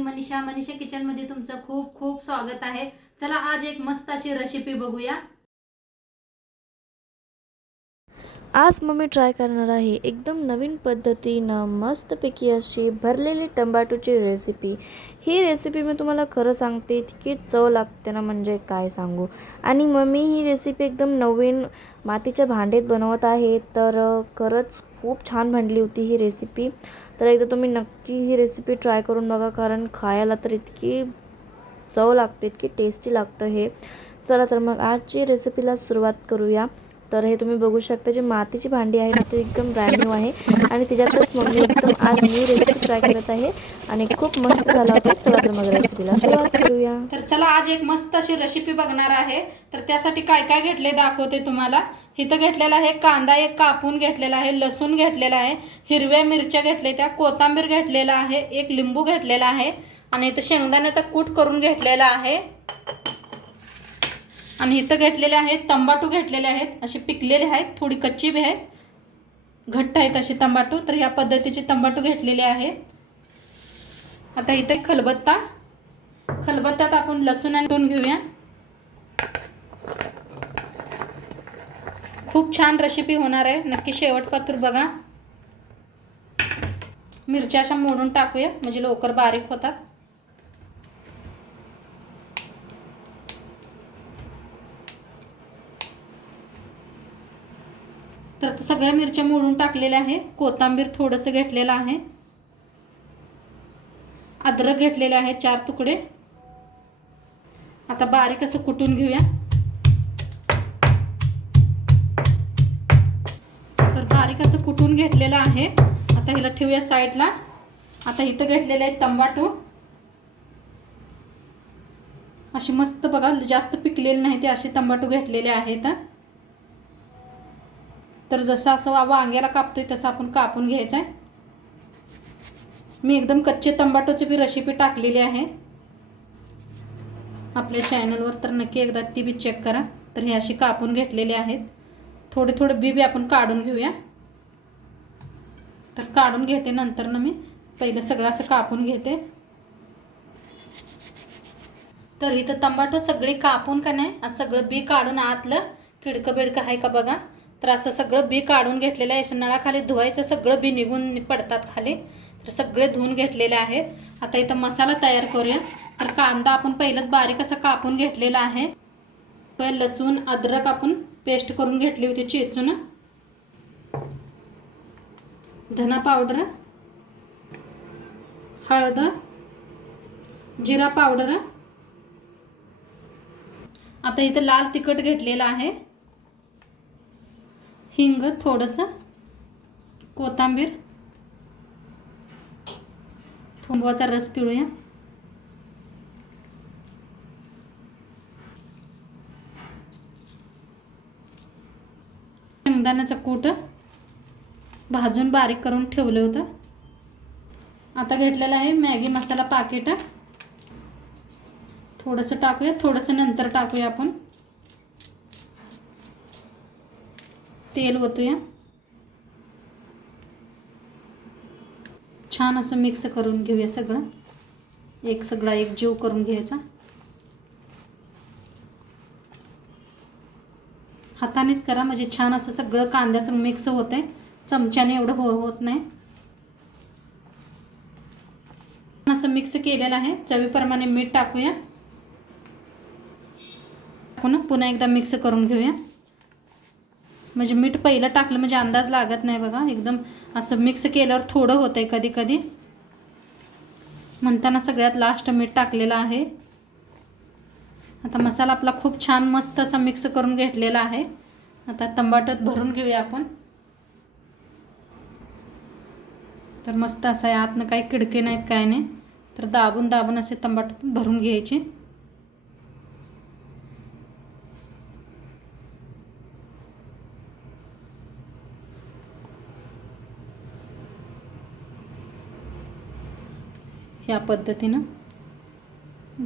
मी Manisha kitchen मध्ये तुमचं खूप खूप स्वागत आहे। चला आज एक मस्त अशी रेसिपी बघूया। आज मम्मी ट्राय करणार आहे एकदम नवीन पद्धतीनं मस्तपैकी अशी भरलेली टोमॅटोची रेसिपी। ही रेसिपी मी तुम्हाला खरं सांगते इतकी चव लागते ना म्हणजे काय सांगू। आणि मम्मी ही रेसिपी एकदम नवीन मातीच्या भांड्यात बनवत आहे, तर खरंच खूप छान बनली होती ही रेसिपी। तर एकदा तुम्ही नक्की ही रेसिपी ट्राय करून बघा, कारण खायला तर इतकी चव लागते, इतकी टेस्टी लागतं हे। चला तर मग आजची रेसिपीला सुरुवात करूया। तर हे तुम्ही बघू शकता जी मातीची भांडी आहे ना, ती एकदम ब्रँड न्यू आहे आणि त्याच्यातच मम्मी एकदम आज न्यू रेसिपी ट्राय करत आहे आणि खूप मस्त झाला होता। चला तर मग रेसिपीला सुरुवात करूया। तर चला आज एक मस्त अशी रेसिपी बघणार आहे। तर त्यासाठी काय काय घेतले दाखवते तुम्हाला। इथं घेतलेला आहे कांदा एक कापून घेतलेला आहे, लसूण घेतलेला आहे, हिरव्या मिरच्या घेतल्या, त्या कोथिंबीर घेतलेला आहे, एक लिंबू घेतलेला आहे आणि इथं शेंगदाण्याचा कूट करून घेतलेला आहे आणि इथं घेतलेले आहेत टोमॅटो घेतलेले आहेत, असे पिकलेले आहेत, थोडी कच्ची बी आहेत, घट्ट आहेत असे टोमॅटो। तर ह्या पद्धतीचे टोमॅटो घेतलेले आहेत। आता इथे खलबत्त्यात आपण लसूण आणून घेऊया। खूप छान रेसिपी होणार आहे, नक्की शेवटपर्यंत बघा। मिरच्या अशा मोडून टाकूया म्हणजे लवकर बारीक होतात। तर सगळ्या मिरच्या मोडून टाकलेल्या आहे। कोथिंबीर थोडंसं घेतलेलं आहे, अद्रक घेतलेले आहे 4 तुकडे। आता बारीक असं कुटून घेऊया। तर बारीक असं कुटून घेतलेलं आहे। आता हिला ठेवूया साईडला। आता इथं घेतलेले आहे टोमॅटो, असे मस्त बघा, जास्त पिकलेले नाही ते असे टोमॅटो घेतलेले आहेत। तर जसं असं वांग्याला कापतोय तसं आपण कापून घ्यायचं आहे। मी एकदम कच्चे टोमॅटोची बी रेसिपी टाकलेली आहे आपल्या चॅनलवर, तर नक्की एकदा ती बी चेक करा। तर हे अशी कापून घेतलेले आहेत, थोडे थोडे बी आपण काढून घेऊया। तर काढून घेते नंतर ना, मी पहिलं सगळं असं कापून घेते। तर इथं टोमॅटो सगळे कापून का नाही असं सगळं बी काढून आतलं खिडकं बिडकं आहे का बघा। तर असं सगळं बी काढून घेतलेलं आहे। नळाखाली धुवायचं, सगळं बी निघून पडतात खाली। तर सगळे धुवून घेतलेले आहेत। आता इथं मसाला तयार करूया। तर कांदा आपण पहिलंच बारीक असं कापून घेतलेला आहे, पण लसूण अद्रक आपण पेस्ट करून घेतली होती चेचून, धना पावडर, हळद, जिरा पावडर, आता इथं लाल तिखट घेतलेलं आहे, हिंग थोडंसं, कोथिंबीर, लिंबाचा रस पिळूया, शेंगदाण्याचं कूट भाजून बारीक करून ठेवलं होतं। आता घेतलेलं आहे मॅगी मसाला पाकिट, थोडंसं टाकूया, थोडंसं नंतर टाकूया आपण। तेल ओतूया, छान असं मिक्स करून घेऊया सगळं, सगळा एक जीव करून घ्यायचा। हातानेच करा म्हणजे छान असं सगळं कांद्याचं मिक्स होतंय, चमच्याने एवढं होत नाही। असं मिक्स केलेलं आहे। चवीप्रमाणे मीठ टाकूया, पुन्हा एकदा मिक्स करून घेऊया। म्हणजे मीठ पहिलं टाकलं म्हणजे अंदाज लागत नाही बघा, एकदम असं मिक्स केल्यावर थोडं होतंय कधी कधी, म्हणताना सगळ्यात लास्ट मीठ टाकलेलं आहे। आता मसाला आपला खूप छान मस्त असा मिक्स करून घेतलेला आहे। आता टोमॅटोत भरून घेऊया आपण। तर मस्त असं आहे, आतनं काही किडके नाहीत काय नाही, तर दाबून दाबून असे टोमॅटो भरून घ्यायचे। ह्या पद्धतीनं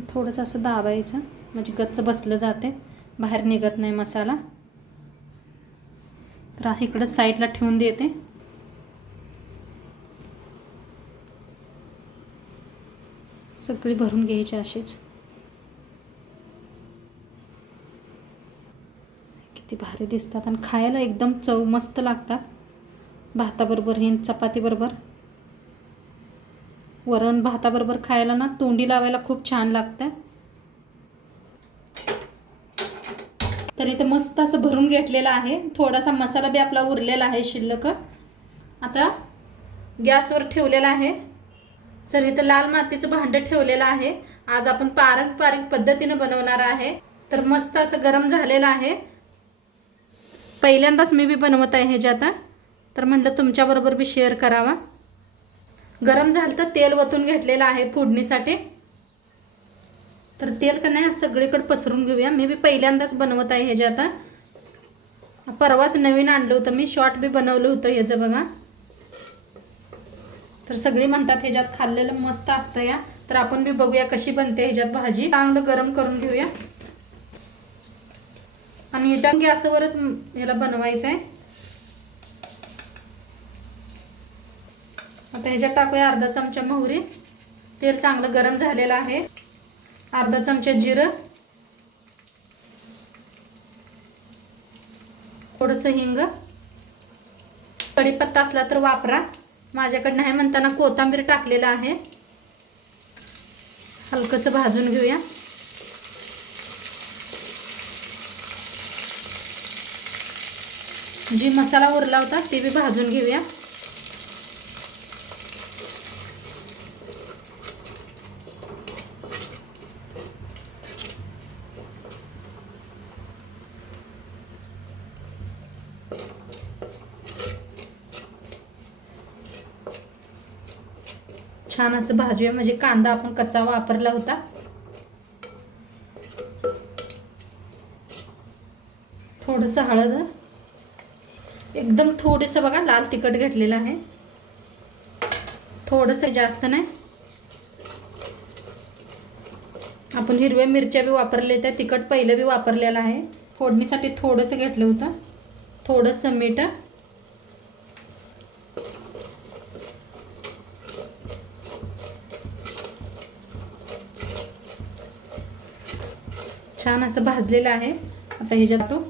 थोडंसं असं दाबायचं म्हणजे गच्च बसलं जाते, बाहेर निघत नाही मसाला। तर अशी इकडे साईडला ठेवून देते। सगळी भरून घ्यायची अशीच. किती भारी दिसतात आणि खायला एकदम चव मस्त लागतात. भाताबरोबर ही चपातीबरोबर, वरण भाताबरोबर खायला ना तोंडी लावायला खूप छान लागतं. तर इथे मस्त असं भरून घेतलेलं आहे. थोडासा मसाला बी आपला उरलेला आहे शिल्लक. आता गॅसवर ठेवलेला आहे. तर इथं लाल मातीचं भांडं ठेवलेलं आहे. आज आपण पारंपरिक पद्धतीने बनवणार आहे. तर मस्त असं गरम झालेलं आहे. पहिल्यांदाच मी बी बनवत आहे हे जे आता, तर म्हटलं तुमच्याबरोबर बी शेअर करावा. गरम झालं तर तेल वतून घेतलेलं आहे फोडणीसाठी. तर तेल का नाही सगळीकडे पसरून घेऊया. मी बी पहिल्यांदाच बनवत आहे हे जे आता. परवाच नवीन आणलं होतं मी, शॉर्ट बी बनवलं होतं ह्याचं बघा. तर सगळी म्हणतात ह्याच्यात खाल्लेलं मस्त असतं या. तर आपण बी बघूया कशी बनते ह्याच्यात भाजी. चांगलं गरम करून घेऊया आणि ह्याच्यात गॅसवरच ह्याला बनवायचं आहे. आता ह्याच्यात टाकूया अर्धा चमचा मोहरी. तेल चांगलं गरम झालेलं आहे. अर्धा चमचा जिरं, थोडंसं हिंग, कढीपत्ता असला तर वापरा. माझ्याकडे नाही म्हणताना कोथिंबीर टाकलेला आहे. हलकंसं भाजून घेऊया. जी मसाला उरला होता ते बी भाजून घेऊया. छान असं भाजूया. म्हणजे कांदा आपण कच्चा वापरला होता. थोडंसं हळद, एकदम थोडंसं बघा लाल तिखट घेतलेलं आहे. थोडंसं, जास्त नाही. आपण हिरव्या मिरच्या बी वापरले, त्या तिखट पहिलं बी वापरलेलं आहे. फोडणीसाठी थोडंसं घेतलं होतं. थोडंसं मीठ, छान असं भाजलेलं आहे. आता ह्याच्यात टाकू.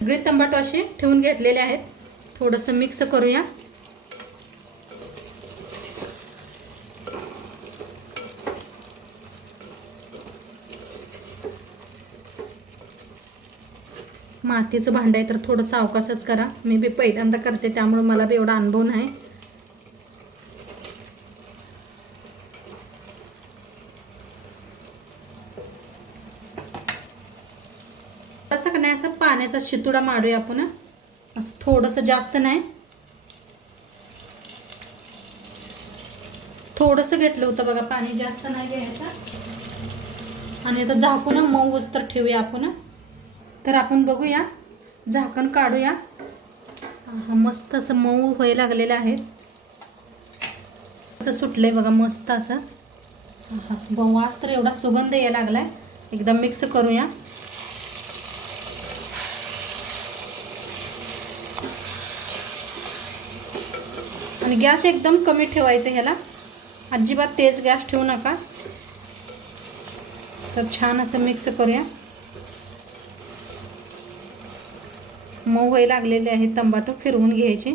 सगळे टमाटो असे ठेवून घेतलेले आहेत. थोडंसं मिक्स करूया. मातीचं भांडं आहे तर थोडं सावकाशच करा. मी बी पहिल्यांदा करते त्यामुळे मला बी एवढा अनुभव नाही. तसं का नाही, असं पाण्याचा शितुडा मारूया आपण. असं थोडंसं, जास्त नाही. थोडंसं घेतलं होतं बघा पाणी, जास्त नाही घ्यायचं. आणि आता झाकून मऊ तर ठेवूया आपण. तर आपण बघूया, झाकण काढूया. मस्त असं मऊ व्हायला लागलेलं आहे. असं सुटलंय बघा मस्त असं. वास तर एवढा सुगंध यायला लागलाय. एकदम मिक्स करूया. आणि गॅस एकदम कमी ठेवायचा ह्याला. अजिबात तेज गॅस ठेवू नका. तर छान असं मिक्स करूया. मऊ व्हायला लागलेले आहे टमाटो. फिरवून घ्यायचे.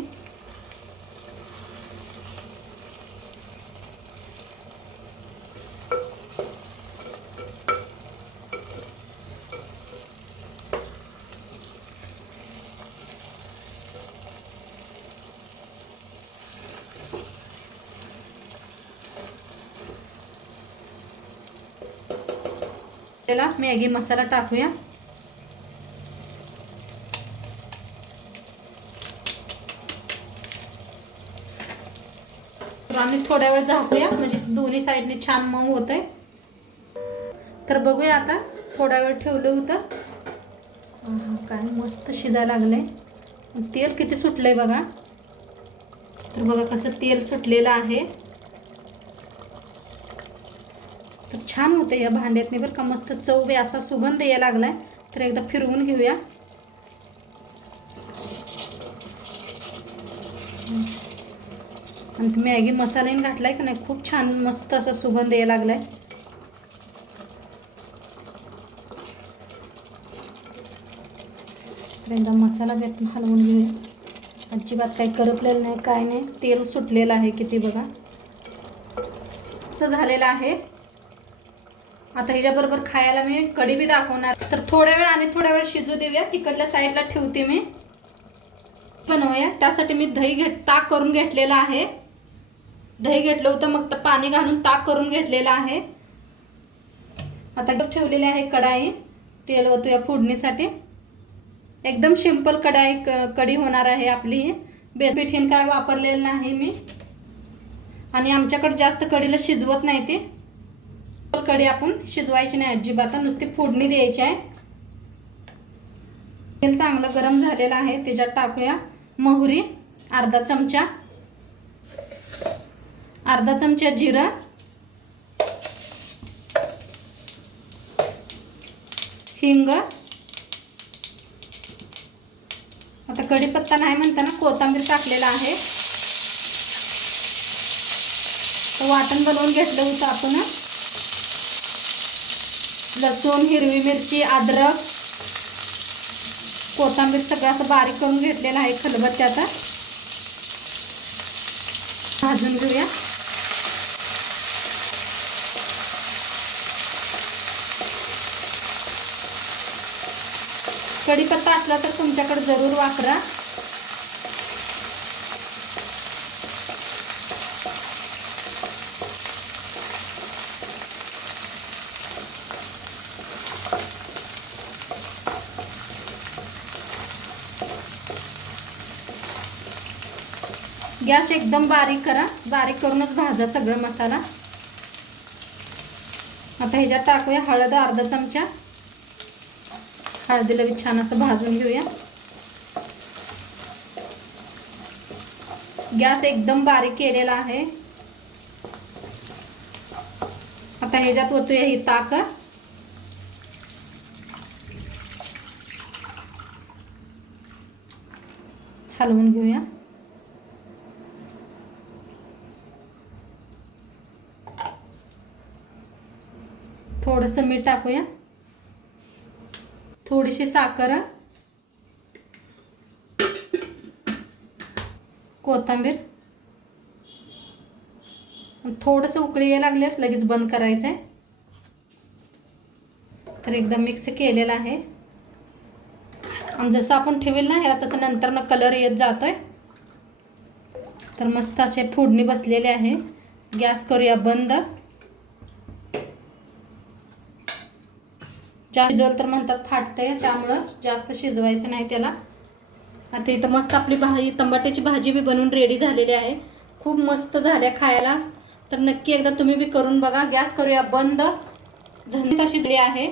त्याला मॅगी मसाला टाकूया. तर आम्ही थोड्या वेळ झाकूया, म्हणजे दोन्ही साईडने छान मऊ होतंय. तर बघूया आता. थोडा वेळ ठेवलं होतं. काय मस्त शिजायला लागलंय. तेल किती सुटलंय बघा. तर बघा कसं तेल सुटलेलं आहे. तर छान होते या भांड्यातनी बरं का, मस्त चव बी असा सुगंध यायला लागलाय. तर एकदा फिरवून घेऊया. आणि मॅगी मसाल्याने घातलाय का नाही, खूप छान मस्त असा सुगंध यायला लागलाय. एकदा मसाला हलवून घेऊया. अजिबात काही करपलेलं नाही, काय नाही. तेल सुटलेलं आहे किती बघा. तर झालेलं आहे. आता ह्याच्याबरोबर खायला मी कढी बी दाखवणार. तर थोड्या वेळ शिजू देऊया. तिकडल्या साईडला ठेवते मी. बनवूया. त्यासाठी मी ताक करून घेतलेलं आहे. दही घेतलं होतं, मग तर पाणी घालून ताक करून घेतलेलं आहे. आता ठेवलेली आहे कढाई. तेल ओतूया फोडणीसाठी. एकदम सिंपल कढी होणार आहे आपली. बेसन काय वापरलेलं नाही मी. आणि आमच्याकडे जास्त कढीला शिजवत नाही ते. कढी आपण शिजवायची नाही अजिबात, नुसती फोडणी द्यायची आहे. तेल चांगलं गरम झालेलं आहे. त्याच्यात टाकूया मोहरी अर्धा चमचा जिरं, हिंग. आता कढीपत्ता नाही म्हणताना कोथिंबीर टाकलेला आहे. वाटण बनवून घेतलं होतं आपण. लसूण, हिरवी मिरची, अद्रक, कोथिंबीर सगळं असं बारीक करून घेतलेलं आहे खलबत्त्यात. भाजून घेऊया. कढीपत्ता असला तर तुमच्याकडे जरूर वापरा. गॅस एकदम बारीक करा. बारीक करूनच भाजा सगळं मसाला. आता ह्याच्यात टाकूया हळद अर्धा चमचा. हळदीला बी छान असं भाजून घेऊया. गॅस एकदम बारीक केलेला आहे. आता ह्याच्यात ओतूया ही ताक. हलवून घेऊया. थोडंसं मीठ टाकूया. थोडीशी साखर, कोथिंबीर. थोडंसं उकळी यायला लागल्यावर लगेच बंद करायचं आहे. तर एकदम मिक्स केलेलं आहे. आणि जसं आपण ठेवेल ना ह्याला तसं नंतर कलर येत जातोय. तर मस्त असे फोडणी बसलेले आहे. गॅस करूया बंद. जास्त शिजवलं तर म्हणतात फाटते, त्यामुळं जास्त शिजवायचं नाही त्याला. आता इथं मस्त आपली टमाट्याची भाजी बी बनवून रेडी झालेली आहे. खूप मस्त झाल्या खायला. तर नक्की एकदा तुम्ही बी करून बघा. गॅस करूया बंद. झणझणीत अशी शिजली आहे.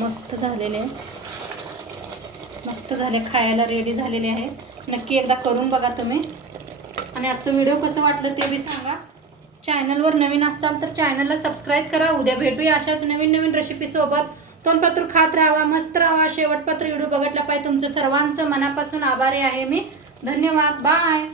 मस्त झालेले आहे. मस्त झाले खायला रेडी झालेले आहे. नक्की एकदा करून बघा तुम्ही. आणि आजचं व्हिडिओ कसं वाटलं ते बी सांगा. चॅनलवर नवीन असाल तर चॅनलला सबस्क्राईब करा. उद्या भेटूया अशाच नवीन रेसिपी सोबत. तोंडपात्र खात राहावा, मस्त राहावा. शेवटपात्र व्हिडिओ बघितला पाहिजे. तुमचं सर्वांचं मनापासून आभारी आहे मी. धन्यवाद. बाय.